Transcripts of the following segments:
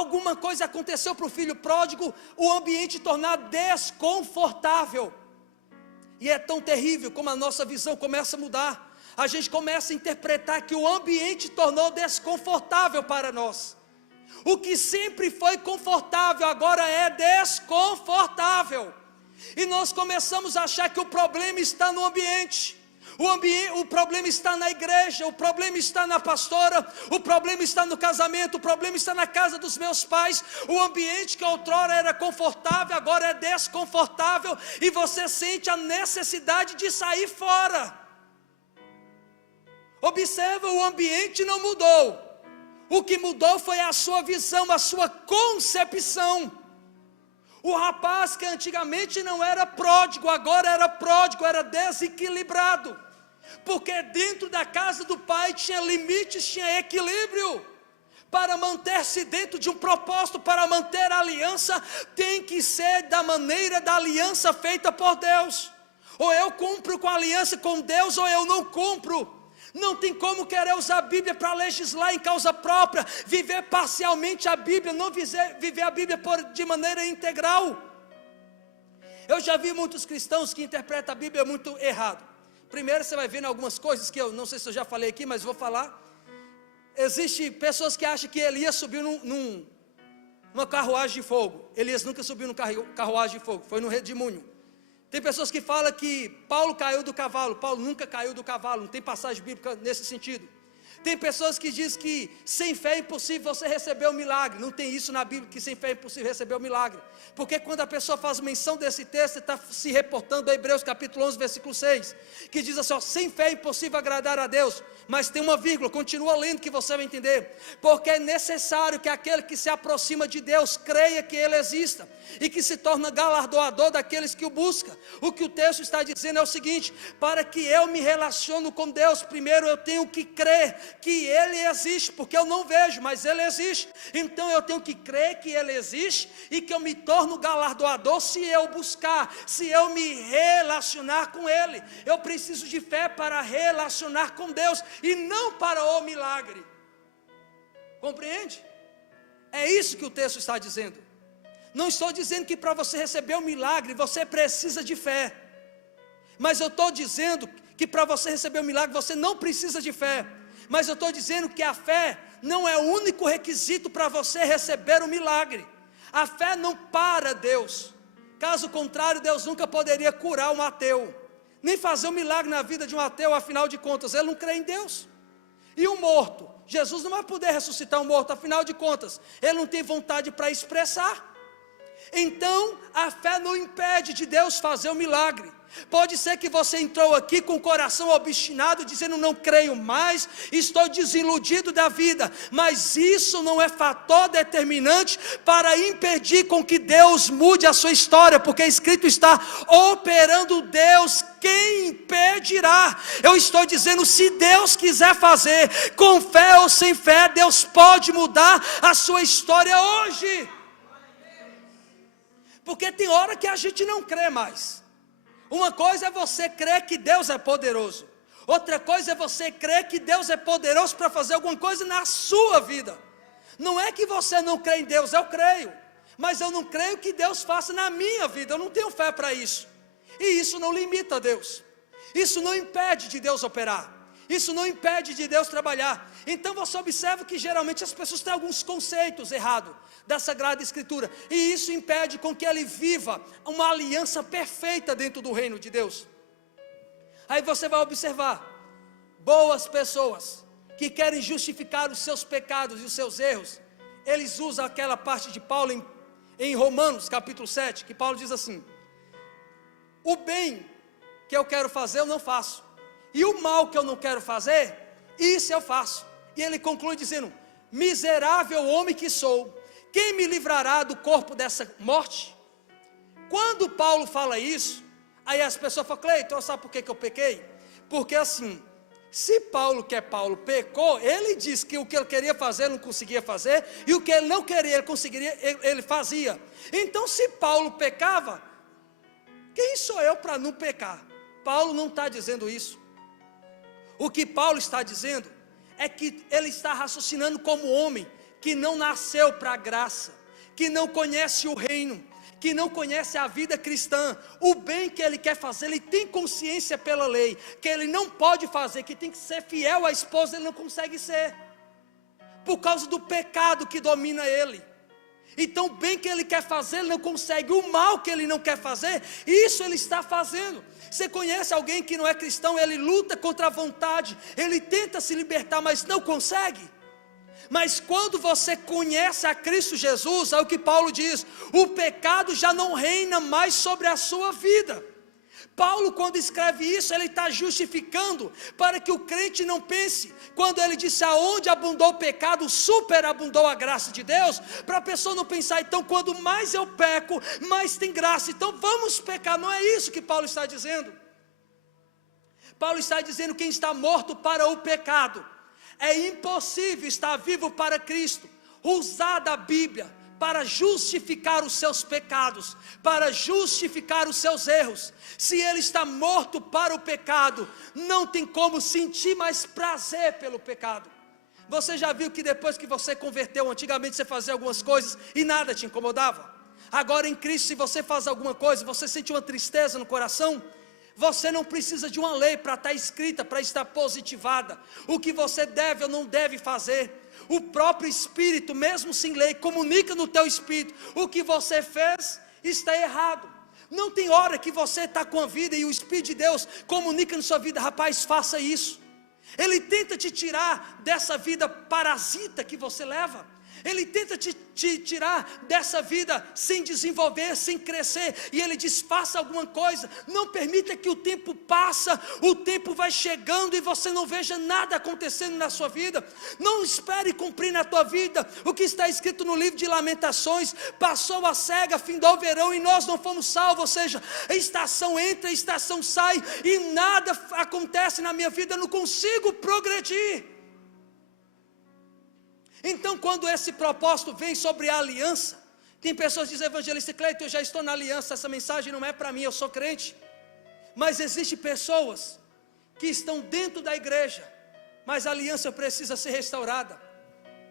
Alguma coisa aconteceu para o filho pródigo, o ambiente tornar desconfortável. E é tão terrível como a nossa visão começa a mudar. A gente começa a interpretar que o ambiente tornou desconfortável para nós. O que sempre foi confortável agora é desconfortável. E nós começamos a achar que o problema está no ambiente. O problema está na igreja, o problema está na pastora, o problema está no casamento, o problema está na casa dos meus pais. O ambiente que outrora era confortável, agora é desconfortável, e você sente a necessidade de sair fora. Observa, o ambiente não mudou, o que mudou foi a sua visão, a sua concepção. O rapaz que antigamente não era pródigo, agora era pródigo, era desequilibrado, porque dentro da casa do pai tinha limites, tinha equilíbrio. Para manter-se dentro de um propósito, para manter a aliança, tem que ser da maneira da aliança feita por Deus. Ou eu cumpro com a aliança com Deus, ou eu não cumpro. Não tem como querer usar a Bíblia para legislar em causa própria, viver parcialmente a Bíblia, não viver a Bíblia de maneira integral. Eu já vi muitos cristãos que interpretam a Bíblia muito errado. Primeiro você vai ver em algumas coisas que eu não sei se eu já falei aqui, mas vou falar. Existem pessoas que acham que Elias subiu numa carruagem de fogo. Elias nunca subiu numa carruagem de fogo, foi no redemoinho. Tem pessoas que falam que Paulo caiu do cavalo. Paulo nunca caiu do cavalo, não tem passagem bíblica nesse sentido. Tem pessoas que dizem que sem fé é impossível você receber o milagre. Não tem isso na Bíblia, que sem fé é impossível receber o milagre. Porque quando a pessoa faz menção desse texto, está se reportando a Hebreus capítulo 11, versículo 6, que diz assim, ó, sem fé é impossível agradar a Deus. Mas tem uma vírgula, continua lendo que você vai entender. Porque é necessário que aquele que se aproxima de Deus creia que Ele exista e que se torna galardoador daqueles que o buscam. O que o texto está dizendo é o seguinte: para que eu me relacione com Deus, primeiro eu tenho que crer que Ele existe, porque eu não vejo, mas Ele existe. Então eu tenho que crer que Ele existe e que eu me torno galardoador se eu buscar, se eu me relacionar com Ele. Eu preciso de fé para relacionar com Deus e não para o milagre. Compreende? É isso que o texto está dizendo. Não estou dizendo que para você receber o milagre você precisa de fé, mas eu estou dizendo que para você receber o milagre você não precisa de fé. Mas eu estou dizendo que a fé não é o único requisito para você receber o milagre. A fé não para Deus. Caso contrário, Deus nunca poderia curar um ateu, nem fazer um milagre na vida de um ateu. Afinal de contas, ele não crê em Deus. E o morto, Jesus não vai poder ressuscitar um morto. Afinal de contas, ele não tem vontade para expressar. Então a fé não impede de Deus fazer o milagre. Pode ser que você entrou aqui com o coração obstinado, dizendo não creio mais, estou desiludido da vida, mas isso não é fator determinante para impedir com que Deus mude a sua história, porque escrito está, operando Deus, quem impedirá? Eu estou dizendo, se Deus quiser fazer, com fé ou sem fé, Deus pode mudar a sua história hoje. Porque tem hora que a gente não crê mais. Uma coisa é você crer que Deus é poderoso, outra coisa é você crer que Deus é poderoso para fazer alguma coisa na sua vida. Não é que você não crê em Deus, eu creio, mas eu não creio que Deus faça na minha vida, eu não tenho fé para isso. E isso não limita Deus, isso não impede de Deus operar, isso não impede de Deus trabalhar. Então você observa que geralmente as pessoas têm alguns conceitos errados da Sagrada Escritura, e isso impede com que ele viva uma aliança perfeita dentro do reino de Deus. Aí você vai observar, boas pessoas que querem justificar os seus pecados e os seus erros, eles usam aquela parte de Paulo em Romanos capítulo 7, que Paulo diz assim, o bem que eu quero fazer eu não faço, e o mal que eu não quero fazer, isso eu faço. E ele conclui dizendo, miserável homem que sou, quem me livrará do corpo dessa morte? Quando Paulo fala isso, aí as pessoas falam, Cleiton, sabe por que eu pequei? Porque assim, se Paulo, que é Paulo, pecou, ele diz que o que ele queria fazer, ele não conseguia fazer, e o que ele não queria, ele conseguiria, ele fazia. Então se Paulo pecava, quem sou eu para não pecar? Paulo não está dizendo isso. O que Paulo está dizendo é que ele está raciocinando como homem, que não nasceu para a graça, que não conhece o reino, que não conhece a vida cristã, o bem que ele quer fazer, ele tem consciência pela lei, que ele não pode fazer, que tem que ser fiel à esposa, ele não consegue ser, por causa do pecado que domina ele. Então o bem que ele quer fazer, ele não consegue, o mal que ele não quer fazer, isso ele está fazendo. Você conhece alguém que não é cristão, ele luta contra a vontade, ele tenta se libertar, mas não consegue? Mas quando você conhece a Cristo Jesus, é o que Paulo diz, o pecado já não reina mais sobre a sua vida. Paulo, quando escreve isso, ele está justificando para que o crente não pense, quando ele disse aonde abundou o pecado, superabundou a graça de Deus, para a pessoa não pensar, então quando mais eu peco, mais tem graça, então vamos pecar. Não é isso que Paulo está dizendo. Paulo está dizendo que quem está morto para o pecado, é impossível estar vivo para Cristo, usar da Bíblia para justificar os seus pecados, para justificar os seus erros. Se ele está morto para o pecado, não tem como sentir mais prazer pelo pecado. Você já viu que depois que você converteu, antigamente você fazia algumas coisas e nada te incomodava? Agora em Cristo, se você faz alguma coisa, você sente uma tristeza no coração? Você não precisa de uma lei para estar escrita, para estar positivada, o que você deve ou não deve fazer. O próprio Espírito, mesmo sem lei, comunica no teu Espírito, o que você fez está errado. Não tem hora que você está com a vida e o Espírito de Deus comunica na sua vida, rapaz, faça isso. Ele tenta te tirar dessa vida parasita que você leva. Ele tenta te tirar dessa vida sem desenvolver, sem crescer. E ele diz, faça alguma coisa. Não permita que o tempo passa, o tempo vai chegando e você não veja nada acontecendo na sua vida. Não espere cumprir na tua vida o que está escrito no livro de Lamentações. Passou a cega, findou o verão e nós não fomos salvos. Ou seja, a estação entra, a estação sai e nada acontece na minha vida, eu não consigo progredir. Então quando esse propósito vem sobre a aliança, tem pessoas que dizem, evangelista Cleiton, eu já estou na aliança, essa mensagem não é para mim, eu sou crente. Mas existem pessoas que estão dentro da igreja, mas a aliança precisa ser restaurada.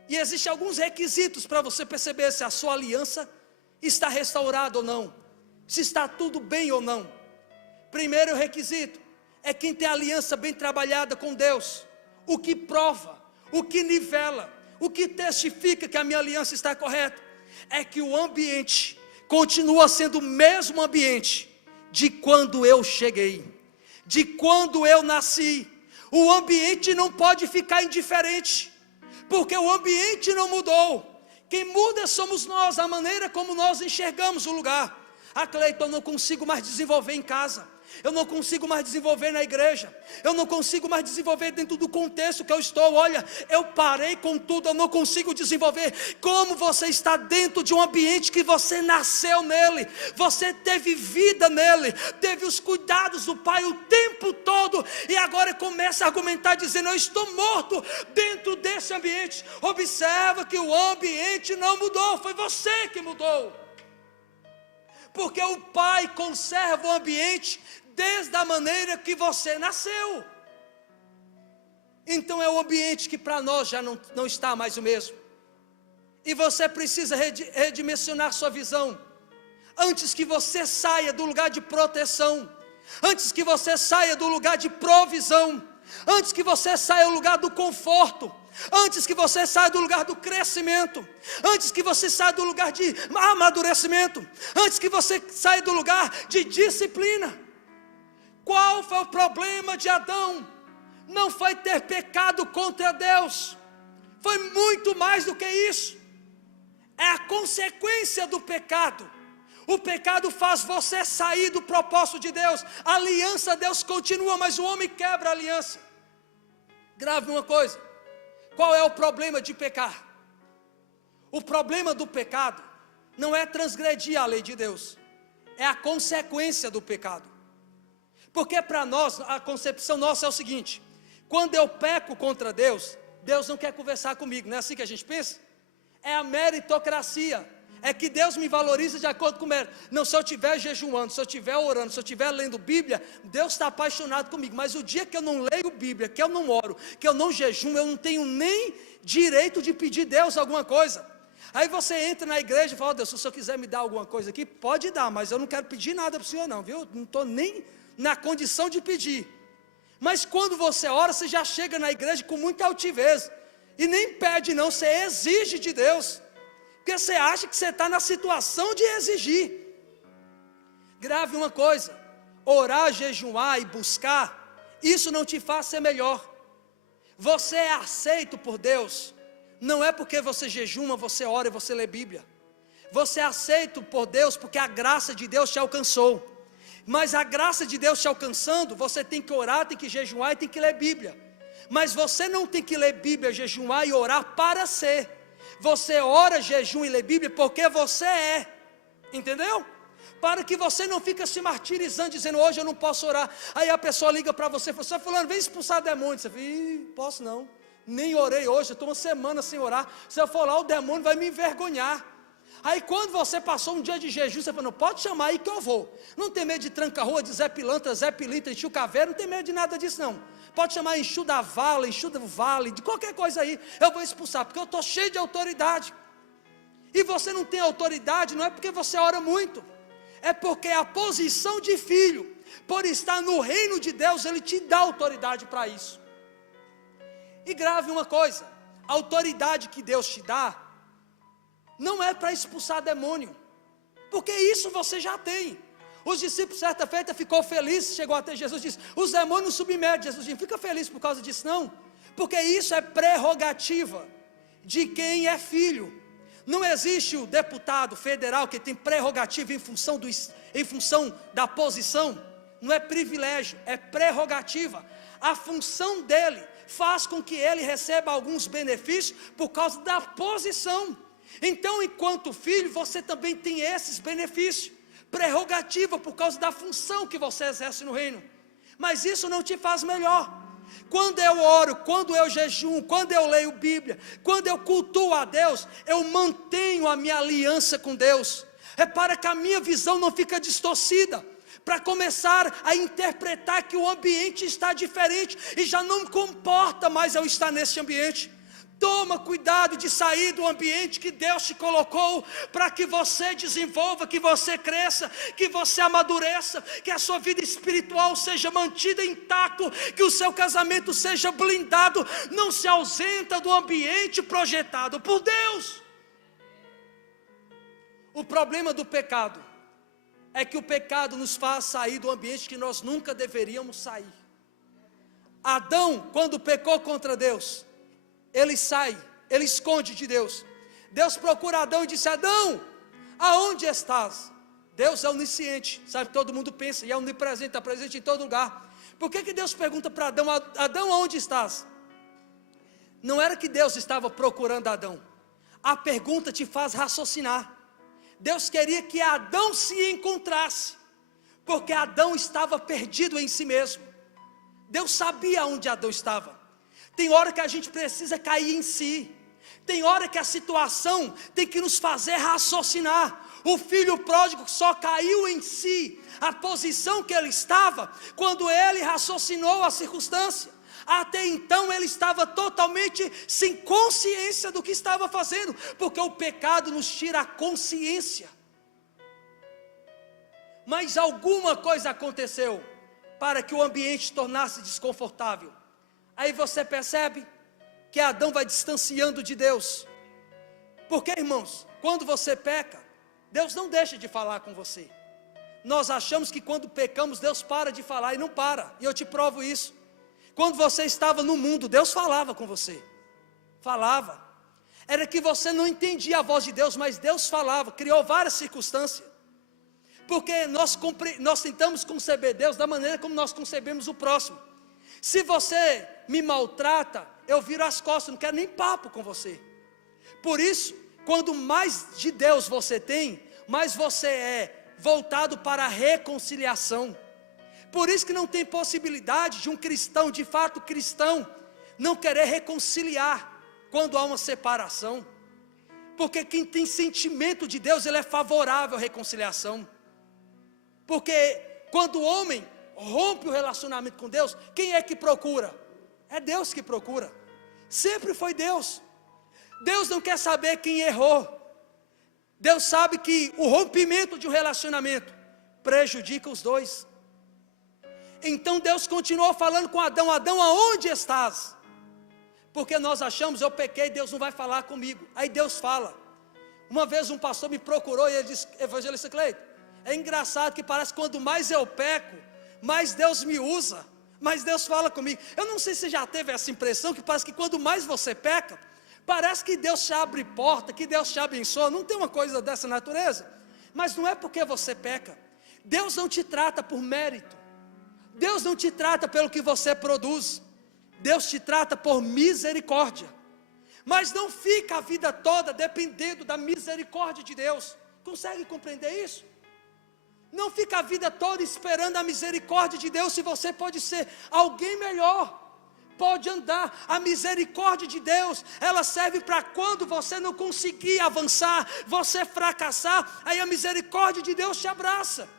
E existem alguns requisitos para você perceber se a sua aliança está restaurada ou não, se está tudo bem ou não. Primeiro requisito é quem tem a aliança bem trabalhada com Deus, o que prova, o que nivela, o que testifica que a minha aliança está correta, é que o ambiente continua sendo o mesmo ambiente de quando eu cheguei, de quando eu nasci. O ambiente não pode ficar indiferente, porque o ambiente não mudou. Quem muda somos nós, a maneira como nós enxergamos o lugar. Cleiton, eu não consigo mais desenvolver em casa, eu não consigo mais desenvolver na igreja, eu não consigo mais desenvolver dentro do contexto que eu estou. Olha, eu parei com tudo, eu não consigo desenvolver. Como você está dentro de um ambiente que você nasceu nele, você teve vida nele, teve os cuidados do Pai o tempo todo, e agora começa a argumentar dizendo, eu estou morto dentro desse ambiente. Observa que o ambiente não mudou, foi você que mudou. Porque o Pai conserva o ambiente desde a maneira que você nasceu. Então é o ambiente que para nós já não está mais o mesmo. E você precisa redimensionar sua visão, antes que você saia do lugar de proteção, antes que você saia do lugar de provisão, antes que você saia do lugar do conforto, antes que você saia do lugar do crescimento, antes que você saia do lugar de amadurecimento, antes que você saia do lugar de disciplina. Qual foi o problema de Adão? Não foi ter pecado contra Deus, foi muito mais do que isso. É a consequência do pecado. O pecado faz você sair do propósito de Deus. A aliança Deus continua, mas o homem quebra a aliança. Grave uma coisa, qual é o problema de pecar? O problema do pecado não é transgredir a lei de Deus, é a consequência do pecado. Porque para nós, a concepção nossa é o seguinte, quando eu peco contra Deus, Deus não quer conversar comigo, não é assim que a gente pensa? É a meritocracia, é que Deus me valoriza de acordo com o mérito. Não, se eu estiver jejuando, se eu estiver orando, se eu estiver lendo Bíblia, Deus está apaixonado comigo. Mas o dia que eu não leio Bíblia, que eu não oro, que eu não jejuo, eu não tenho nem direito de pedir Deus alguma coisa. Aí você entra na igreja e fala: Deus, se o Senhor quiser me dar alguma coisa aqui, pode dar, mas eu não quero pedir nada para o Senhor não, viu? Não estou nem na condição de pedir. Mas quando você ora, você já chega na igreja com muita altivez, e nem pede não, você exige de Deus, porque você acha que você está na situação de exigir. Grave uma coisa: orar, jejuar e buscar, isso não te faz ser melhor. Você é aceito por Deus, não é porque você jejuma, você ora e você lê Bíblia. Você é aceito por Deus porque a graça de Deus te alcançou. Mas a graça de Deus te alcançando, você tem que orar, tem que jejuar e tem que ler Bíblia. Mas você não tem que ler Bíblia, jejuar e orar para ser. Você ora, jejum e lê Bíblia porque você é. Entendeu? Para que você não fique se martirizando, dizendo: hoje eu não posso orar. Aí a pessoa liga para você e fala: fulano, vem expulsar demônio. Você fala: posso não, nem orei hoje, eu estou uma semana sem orar. Se eu for lá, o demônio vai me envergonhar. Aí quando você passou um dia de jejum, você fala: não, pode chamar aí que eu vou. Não tem medo de tranca-rua, de Zé Pilantra, Zé Pilintra, enxu caveira, não tem medo de nada disso não. Pode chamar enxu da vala, enxu do vale, de qualquer coisa aí, eu vou expulsar, porque eu estou cheio de autoridade. E você não tem autoridade, não é porque você ora muito, é porque a posição de filho, por estar no reino de Deus, Ele te dá autoridade para isso. E grave uma coisa: a autoridade que Deus te dá, não é para expulsar demônio, porque isso você já tem. Os discípulos certa feita ficou feliz, chegou até Jesus e disse: os demônios não submetem. Jesus disse: fica feliz por causa disso não, porque isso é prerrogativa de quem é filho. Não existe o deputado federal que tem prerrogativa em função da posição. Não é privilégio, é prerrogativa. A função dele faz com que ele receba alguns benefícios por causa da posição. Então, enquanto filho, você também tem esses benefícios, prerrogativa por causa da função que você exerce no reino. Mas isso não te faz melhor. Quando eu oro, quando eu jejuo, quando eu leio Bíblia, quando eu cultuo a Deus, eu mantenho a minha aliança com Deus. É para que a minha visão não fique distorcida, para começar a interpretar que o ambiente está diferente e já não comporta mais eu estar nesse ambiente. Toma cuidado de sair do ambiente que Deus te colocou, para que você desenvolva, que você cresça, que você amadureça, que a sua vida espiritual seja mantida intacto, que o seu casamento seja blindado. Não se ausenta do ambiente projetado por Deus. O problema do pecado é que o pecado nos faz sair do ambiente que nós nunca deveríamos sair. Adão, quando pecou contra Deus, ele sai, ele esconde de Deus. Deus procura Adão e disse: Adão, aonde estás? Deus é onisciente, sabe, todo mundo pensa, e é onipresente, está presente em todo lugar. Por que Deus pergunta para Adão: Adão, aonde estás? Não era que Deus estava procurando Adão. A pergunta te faz raciocinar. Deus queria que Adão se encontrasse, porque Adão estava perdido em si mesmo. Deus sabia onde Adão estava. Tem hora que a gente precisa cair em si. Tem hora que a situação tem que nos fazer raciocinar. O filho pródigo só caiu em si, a posição que ele estava, quando ele raciocinou a circunstância. Até então ele estava totalmente sem consciência do que estava fazendo, porque o pecado nos tira a consciência. Mas alguma coisa aconteceu para que o ambiente tornasse desconfortável. Aí você percebe que Adão vai distanciando de Deus. Porque, irmãos, quando você peca, Deus não deixa de falar com você. Nós achamos que quando pecamos, Deus para de falar, e não para. E eu te provo isso. Quando você estava no mundo, Deus falava com você. Falava. Era que você não entendia a voz de Deus, mas Deus falava, criou várias circunstâncias. Porque nós tentamos conceber Deus da maneira como nós concebemos o próximo. Se você me maltrata, eu viro as costas, não quero nem papo com você. Por isso, quando mais de Deus você tem, mais você é voltado para a reconciliação. Por isso que não tem possibilidade de um cristão, de fato cristão, não querer reconciliar quando há uma separação. Porque quem tem sentimento de Deus, ele é favorável à reconciliação. Porque quando o homem rompe o relacionamento com Deus, quem é que procura? É Deus que procura. Sempre foi Deus. Deus não quer saber quem errou. Deus sabe que o rompimento de um relacionamento prejudica os dois. Então Deus continuou falando com Adão: Adão, aonde estás? Porque nós achamos, eu pequei, Deus não vai falar comigo. Aí Deus fala. Uma vez um pastor me procurou e ele disse: evangelista Cleiton, é engraçado que parece que quanto mais eu peco, mais Deus me usa, mais Deus fala comigo. Eu não sei se você já teve essa impressão, que parece que quanto mais você peca, parece que Deus te abre porta, que Deus te abençoa. Não tem uma coisa dessa natureza? Mas não é porque você peca. Deus não te trata por mérito. Deus não te trata pelo que você produz. Deus te trata por misericórdia. Mas não fica a vida toda dependendo da misericórdia de Deus. Consegue compreender isso? Não fica a vida toda esperando a misericórdia de Deus, se você pode ser alguém melhor, pode andar. A misericórdia de Deus, ela serve para quando você não conseguir avançar, você fracassar, aí a misericórdia de Deus te abraça.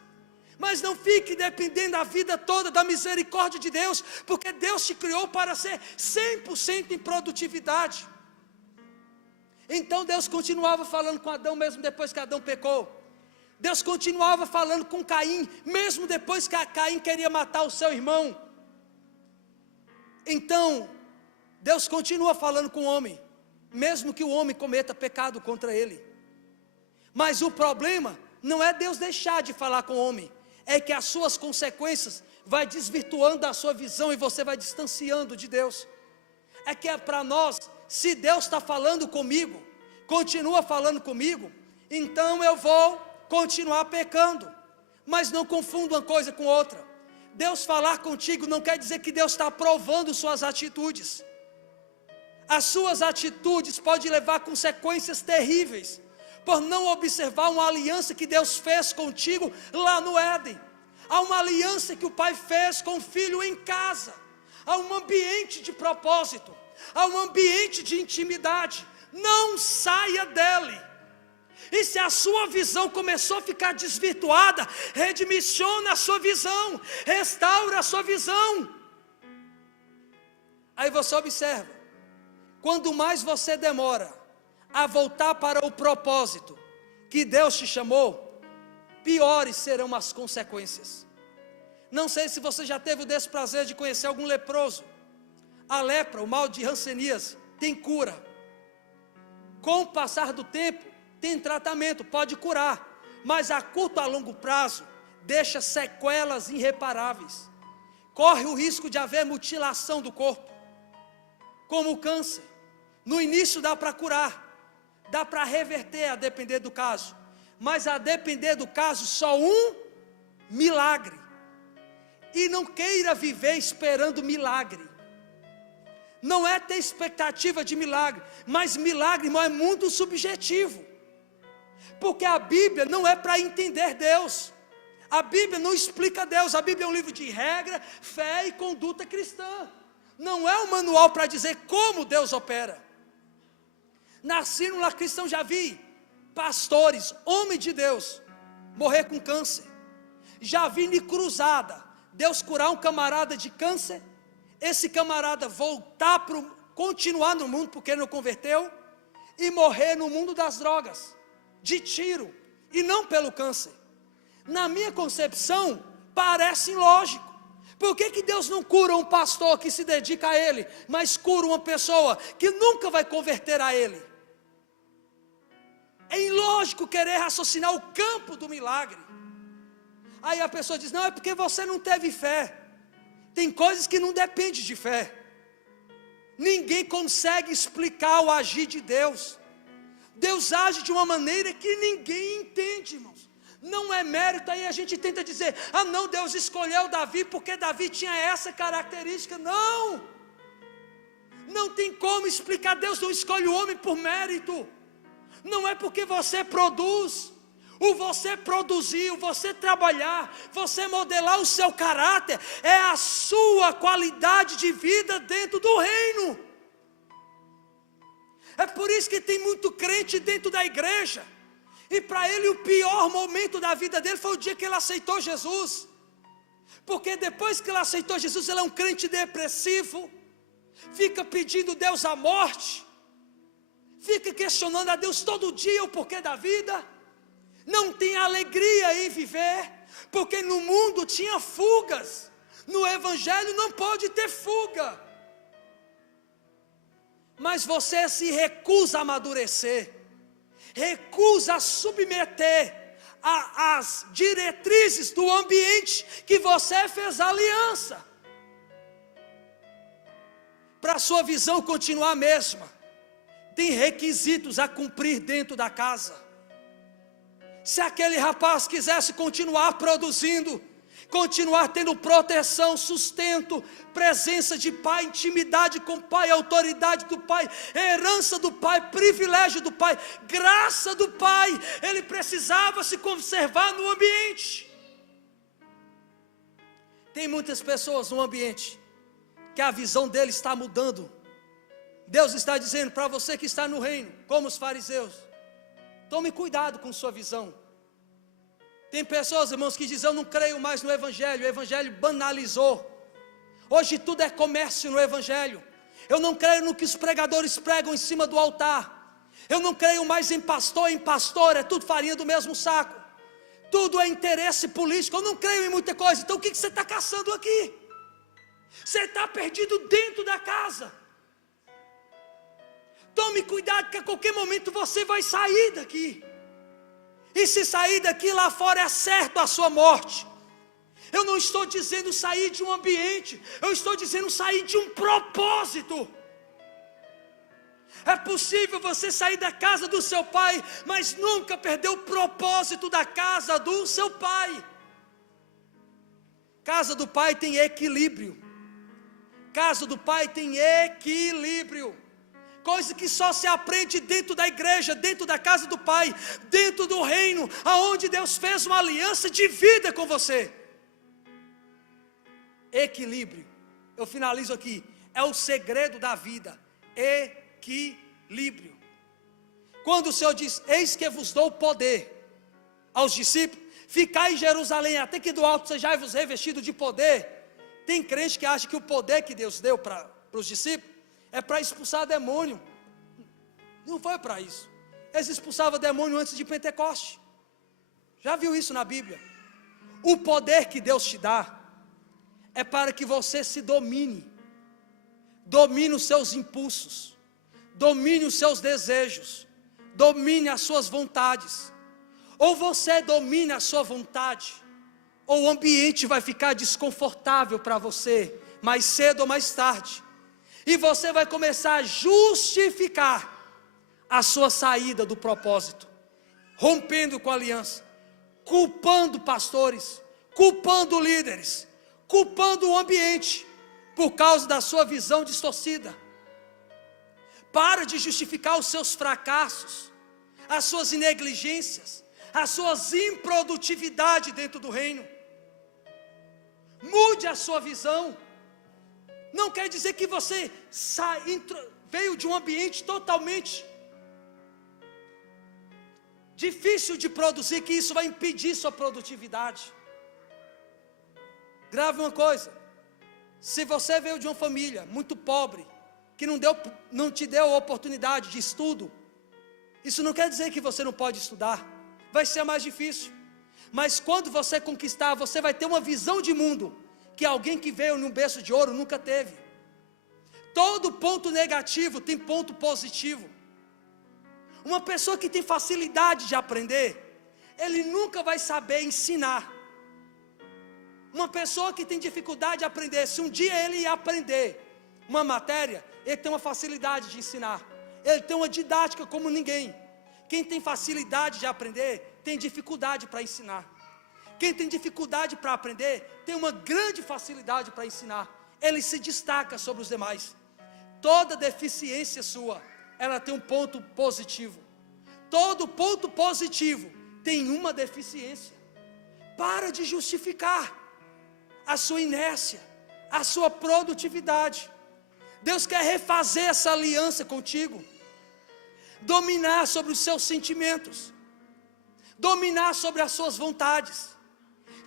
Mas não fique dependendo a vida toda da misericórdia de Deus, porque Deus te criou para ser 100% em produtividade. Então Deus continuava falando com Adão, mesmo depois que Adão pecou. Deus continuava falando com Caim, mesmo depois que Caim queria matar o seu irmão. Então, Deus continua falando com o homem, mesmo que o homem cometa pecado contra ele. Mas o problema não é Deus deixar de falar com o homem, é que as suas consequências vai desvirtuando a sua visão e você vai distanciando de Deus. É que é para nós, se Deus está falando comigo, continua falando comigo, então eu vou continuar pecando. Mas não confunda uma coisa com outra. Deus falar contigo não quer dizer que Deus está aprovando suas atitudes. As suas atitudes podem levar a consequências terríveis, por não observar uma aliança que Deus fez contigo lá no Éden. Há uma aliança que o pai fez com o filho em casa. Há um ambiente de propósito, há um ambiente de intimidade. Não saia dele. E se a sua visão começou a ficar desvirtuada, redimissiona a sua visão, restaura a sua visão. Aí você observa, quando mais você demora a voltar para o propósito que Deus te chamou, piores serão as consequências. Não sei se você já teve o desprazer de conhecer algum leproso. A lepra, o mal de Hanseníase, tem cura. Com o passar do tempo, tem tratamento, pode curar, mas a curto a longo prazo, deixa sequelas irreparáveis. Corre o risco de haver mutilação do corpo, como o câncer. No início dá para curar, dá para reverter a depender do caso, mas a depender do caso só um milagre. E não queira viver esperando milagre. Não é ter expectativa de milagre, mas milagre, irmão, é muito subjetivo. Porque a Bíblia não é para entender Deus. A Bíblia não explica Deus. A Bíblia é um livro de regra, fé e conduta cristã. Não é um manual para dizer como Deus opera. Nasci no lar cristão, já vi pastores, homens de Deus, morrer com câncer. Já vi em cruzada, Deus curar um camarada de câncer, esse camarada voltar para continuar no mundo porque não converteu, e morrer no mundo das drogas, de tiro, e não pelo câncer. Na minha concepção, parece ilógico. Por que Deus não cura um pastor que se dedica a Ele, mas cura uma pessoa que nunca vai converter a Ele? É ilógico querer raciocinar o campo do milagre. Aí a pessoa diz, não, é porque você não teve fé. Tem coisas que não dependem de fé. Ninguém consegue explicar o agir de Deus. Deus age de uma maneira que ninguém entende, irmãos. Não é mérito. Aí a gente tenta dizer, ah não, Deus escolheu Davi porque Davi tinha essa característica. Não, não tem como explicar. Deus não escolhe o homem por mérito. Não é porque você produz. O você produzir, o você trabalhar, você modelar o seu caráter, é a sua qualidade de vida dentro do reino. É por isso que tem muito crente dentro da igreja. E para ele o pior momento da vida dele foi o dia que ele aceitou Jesus. Porque depois que ele aceitou Jesus, ele é um crente depressivo, fica pedindo Deus a morte, fica questionando a Deus todo dia o porquê da vida, não tem alegria em viver, porque no mundo tinha fugas, no evangelho não pode ter fuga. Mas você se recusa a amadurecer, recusa a submeter às diretrizes do ambiente que você fez aliança, para a sua visão continuar a mesma. Tem requisitos a cumprir dentro da casa. Se aquele rapaz quisesse continuar produzindo, continuar tendo proteção, sustento, presença de pai, intimidade com o pai, autoridade do pai, herança do pai, privilégio do pai, graça do pai, ele precisava se conservar no ambiente. Tem muitas pessoas no ambiente que a visão dele está mudando. Deus está dizendo para você que está no reino, como os fariseus, tome cuidado com sua visão. Tem pessoas, irmãos, que dizem: eu não creio mais no evangelho, o evangelho banalizou. Hoje tudo é comércio no evangelho. Eu não creio no que os pregadores pregam em cima do altar. Eu não creio mais em pastor, é tudo farinha do mesmo saco. Tudo é interesse político, eu não creio em muita coisa. Então o que você está caçando aqui? Você está perdido dentro da casa. Tome cuidado, que a qualquer momento você vai sair daqui. E se sair daqui, lá fora é certo a sua morte. Eu não estou dizendo sair de um ambiente, eu estou dizendo sair de um propósito. É possível você sair da casa do seu pai, mas nunca perder o propósito da casa do seu pai. Casa do pai tem equilíbrio. Casa do pai tem equilíbrio. Coisa que só se aprende dentro da igreja, dentro da casa do pai, dentro do reino, aonde Deus fez uma aliança de vida com você. Equilíbrio. Eu finalizo aqui. É o segredo da vida. Equilíbrio. Quando o Senhor diz: eis que vos dou poder, aos discípulos, ficai em Jerusalém, até que do alto sejais revestido de poder. Tem crente que acha que o poder que Deus deu para os discípulos é para expulsar demônio. Não foi para isso. Eles expulsavam demônio antes de Pentecoste. Já viu isso na Bíblia? O poder que Deus te dá é para que você se domine. Domine os seus impulsos. Domine os seus desejos. Domine as suas vontades. Ou você domine a sua vontade, ou o ambiente vai ficar desconfortável para você, mais cedo ou mais tarde. E você vai começar a justificar a sua saída do propósito, rompendo com a aliança, culpando pastores, culpando líderes, culpando o ambiente, por causa da sua visão distorcida. Para de justificar os seus fracassos, as suas negligências, as suas improdutividades dentro do reino. Mude a sua visão. Não quer dizer que você veio de um ambiente totalmente difícil de produzir, que isso vai impedir sua produtividade. Grave uma coisa: se você veio de uma família muito pobre, que não te deu oportunidade de estudo, isso não quer dizer que você não pode estudar. Vai ser mais difícil. Mas quando você conquistar, você vai ter uma visão de mundo que alguém que veio num berço de ouro nunca teve. Todo ponto negativo tem ponto positivo. Uma pessoa que tem facilidade de aprender, ele nunca vai saber ensinar. Uma pessoa que tem dificuldade de aprender, se um dia ele aprender uma matéria, ele tem uma facilidade de ensinar. Ele tem uma didática como ninguém. Quem tem facilidade de aprender, tem dificuldade para ensinar. Quem tem dificuldade para aprender, tem uma grande facilidade para ensinar. Ele se destaca sobre os demais. Toda deficiência sua, ela tem um ponto positivo. Todo ponto positivo tem uma deficiência. Para de justificar a sua inércia, a sua produtividade. Deus quer refazer essa aliança contigo. dominar sobre os seus sentimentos, dominar sobre as suas vontades.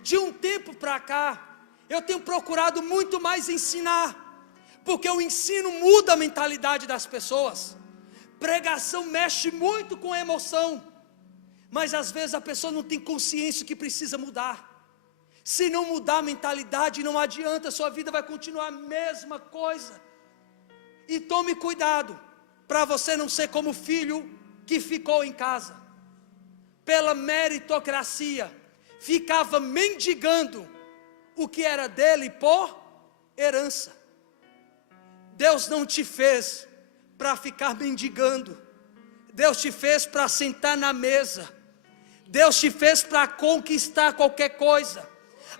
De um tempo para cá, eu tenho procurado muito mais ensinar, porque o ensino muda a mentalidade das pessoas. Pregação mexe muito com a emoção, mas às vezes a pessoa não tem consciência que precisa mudar. Se não mudar a mentalidade, não adianta, sua vida vai continuar a mesma coisa. E tome cuidado, para você não ser como o filho que ficou em casa, pela meritocracia, ficava mendigando o que era dele por herança. Deus não te fez para ficar mendigando, Deus te fez para sentar na mesa, Deus te fez para conquistar qualquer coisa.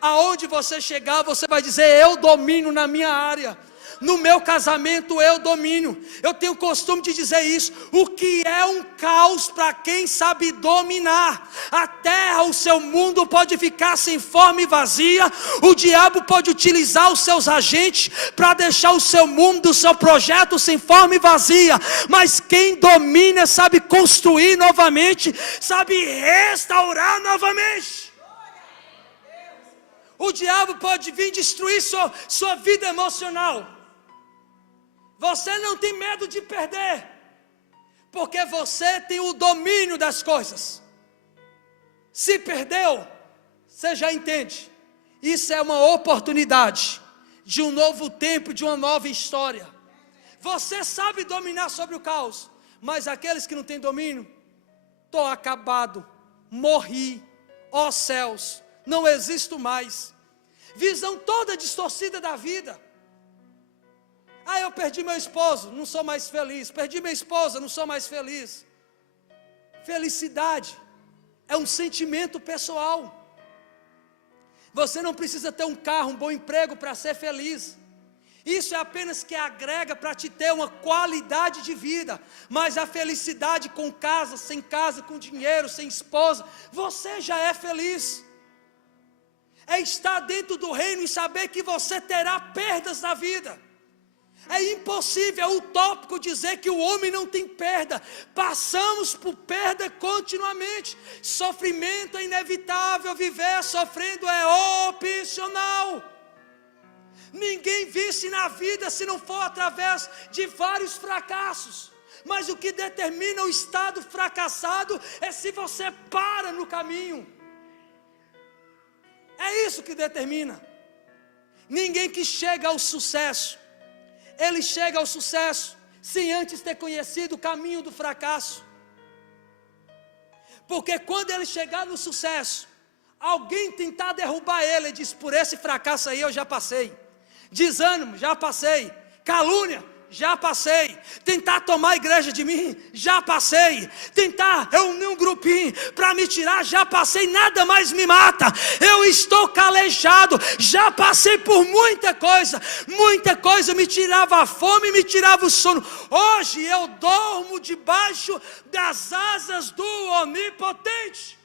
Aonde você chegar, você vai dizer: eu domino na minha área. No meu casamento eu domino. Eu tenho o costume de dizer isso. O que é um caos para quem sabe dominar? A terra, o seu mundo pode ficar sem forma e vazia. O diabo pode utilizar os seus agentes para deixar o seu mundo, o seu projeto sem forma e vazia. Mas quem domina sabe construir novamente, sabe restaurar novamente. O diabo pode vir destruir sua vida emocional. Você não tem medo de perder, porque você tem o domínio das coisas. Se perdeu, você já entende. Isso é uma oportunidade de um novo tempo, de uma nova história. Você sabe dominar sobre o caos, mas aqueles que não têm domínio, estou acabado, morri, ó céus, não existo mais. Visão toda distorcida da vida. Eu perdi meu esposo, não sou mais feliz. Perdi minha esposa, não sou mais feliz. Felicidade é um sentimento pessoal. Você não precisa ter um carro, um bom emprego para ser feliz. Isso é apenas que agrega para te ter uma qualidade de vida. Mas a felicidade com casa, com dinheiro, sem esposa, você já é feliz. É estar dentro do reino e saber que você terá perdas na vida. É impossível, é utópico dizer que o homem não tem perda. Passamos por perda continuamente. Sofrimento é inevitável, viver sofrendo é opcional. Ninguém vence na vida se não for através de vários fracassos. Mas o que determina o estado fracassado é se você para no caminho. É isso que determina. Ninguém que chega ao sucesso, ele chega ao sucesso sem antes ter conhecido o caminho do fracasso. Porque quando ele chegar no sucesso, alguém tentar derrubar ele, diz: por esse fracasso aí eu já passei. Desânimo, já passei. Calúnia, já passei. Tentar tomar a igreja de mim, já passei. Tentar reunir um grupinho para me tirar, já passei. Nada mais me mata. Eu estou calejado, já passei por muita coisa. Muita coisa me tirava a fome, me tirava o sono. Hoje eu dormo debaixo das asas do Onipotente.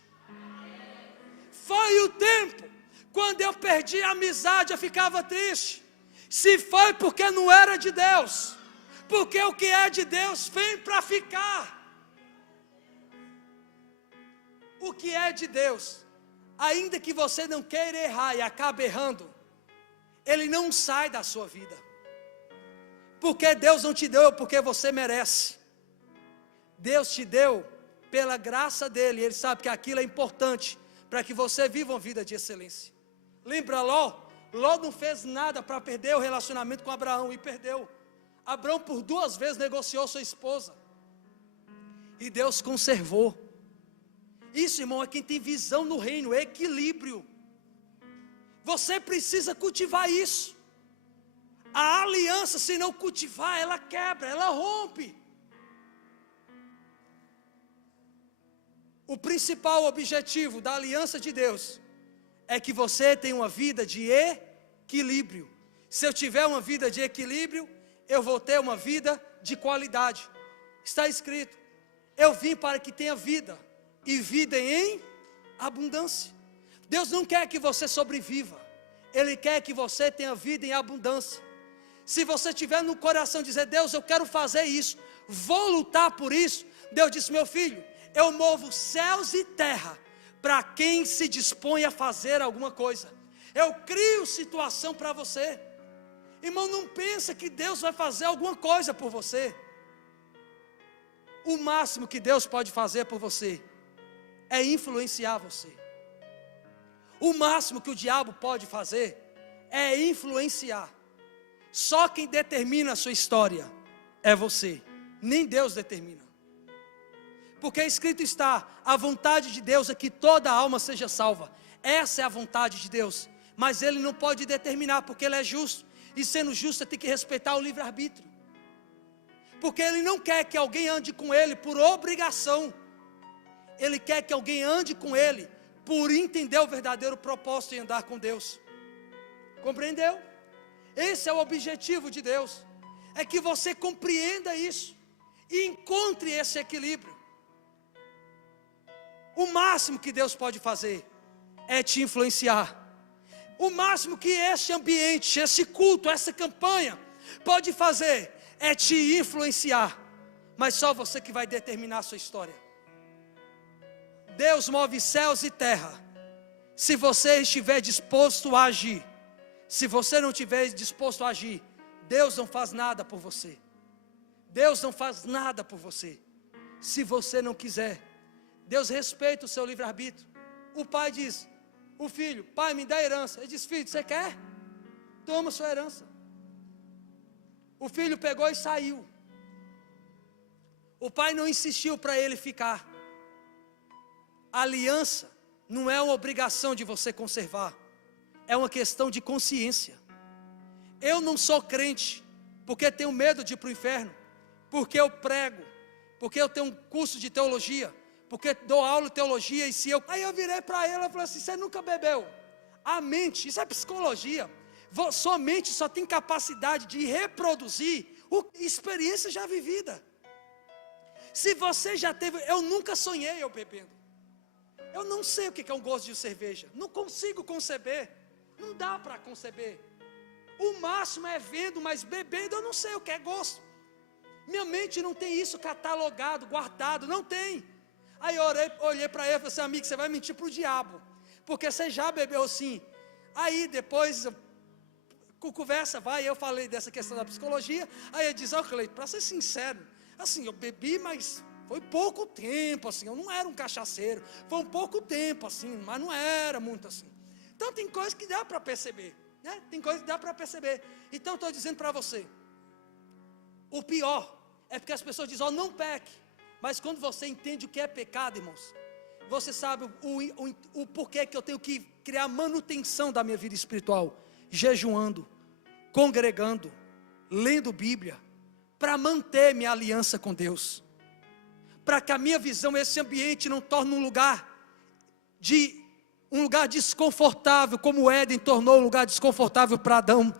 Foi o tempo quando eu perdi a amizade, eu ficava triste. Se foi porque não era de Deus, porque o que é de Deus vem para ficar. O que é de Deus, ainda que você não queira errar e acabe errando, ele não sai da sua vida. Porque Deus não te deu porque você merece. Deus te deu pela graça dele. Ele sabe que aquilo é importante para que você viva uma vida de excelência. Lembra Ló? Ló não fez nada para perder o relacionamento com Abraão, e perdeu. Abraão por 2 vezes negociou sua esposa, e Deus conservou. Isso, irmão, é quem tem visão no reino, equilíbrio. Você precisa cultivar isso. A aliança, se não cultivar, ela quebra, ela rompe. O principal objetivo da aliança de Deus é que você tenha uma vida de equilíbrio. Se eu tiver uma vida de equilíbrio, eu vou ter uma vida de qualidade. Está escrito: eu vim para que tenha vida, e vida em abundância. Deus não quer que você sobreviva, Ele quer que você tenha vida em abundância. Se você tiver no coração dizer: Deus, eu quero fazer isso, vou lutar por isso, Deus disse: meu filho, eu movo céus e terra para quem se dispõe a fazer alguma coisa. Eu crio situação para você. Irmão, não pensa que Deus vai fazer alguma coisa por você. O máximo que Deus pode fazer por você é influenciar você. O máximo que o diabo pode fazer é influenciar. Só quem determina a sua história é você, nem Deus determina. Porque escrito está: a vontade de Deus é que toda alma seja salva. Essa é a vontade de Deus. Mas Ele não pode determinar, porque Ele é justo. E sendo justo, Ele tem que respeitar o livre-arbítrio. Porque Ele não quer que alguém ande com Ele por obrigação. Ele quer que alguém ande com Ele por entender o verdadeiro propósito em andar com Deus. Compreendeu? Esse é o objetivo de Deus. É que você compreenda isso e encontre esse equilíbrio. O máximo que Deus pode fazer é te influenciar. O máximo que esse ambiente, esse culto, essa campanha pode fazer é te influenciar. Mas só você que vai determinar a sua história. Deus move céus e terra se você estiver disposto a agir. Se você não estiver disposto a agir, Deus não faz nada por você. Deus não faz nada por você se você não quiser. Deus respeita o seu livre-arbítrio. O pai diz: o filho, pai, me dá herança. Ele diz: filho, você quer? Toma sua herança. O filho pegou e saiu. O pai não insistiu para ele ficar. A aliança não é uma obrigação de você conservar, é uma questão de consciência. Eu não sou crente porque tenho medo de ir para o inferno, porque eu prego, porque eu tenho um curso de teologia, porque dou aula de teologia. E se eu... Aí eu virei para ela e falei assim: você nunca bebeu? A mente, isso é psicologia. Sua mente só tem capacidade de reproduzir experiência já vivida. Se você já teve... Eu nunca sonhei eu bebendo. Eu não sei o que é um gosto de cerveja. Não consigo conceber. Não dá para conceber. O máximo é vendo, mas bebendo eu não sei o que é gosto. Minha mente não tem isso catalogado, guardado. Não tem. Aí eu olhei para ele e falei assim: amigo, você vai mentir para o diabo, porque você já bebeu sim. Aí depois, com conversa vai, eu falei dessa questão da psicologia. Aí ele diz: ó, Cleito, para ser sincero, assim, eu bebi, mas foi pouco tempo, assim, eu não era um cachaceiro. Foi um pouco tempo, assim, mas não era muito assim. Então tem coisas que dá para perceber, né? Tem coisas que dá para perceber. Então estou dizendo para você, o pior é porque as pessoas dizem: ó, não peque. Mas quando você entende o que é pecado, irmãos, você sabe o porquê que eu tenho que criar manutenção da minha vida espiritual, jejuando, congregando, lendo Bíblia, para manter minha aliança com Deus, para que a minha visão, esse ambiente não torne um lugar desconfortável, como o Éden tornou um lugar desconfortável para Adão,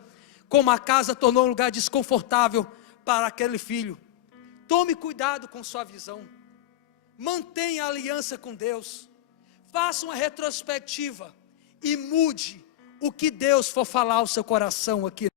como a casa tornou um lugar desconfortável para aquele filho. Tome cuidado com sua visão, mantenha a aliança com Deus, faça uma retrospectiva e mude o que Deus for falar ao seu coração aqui.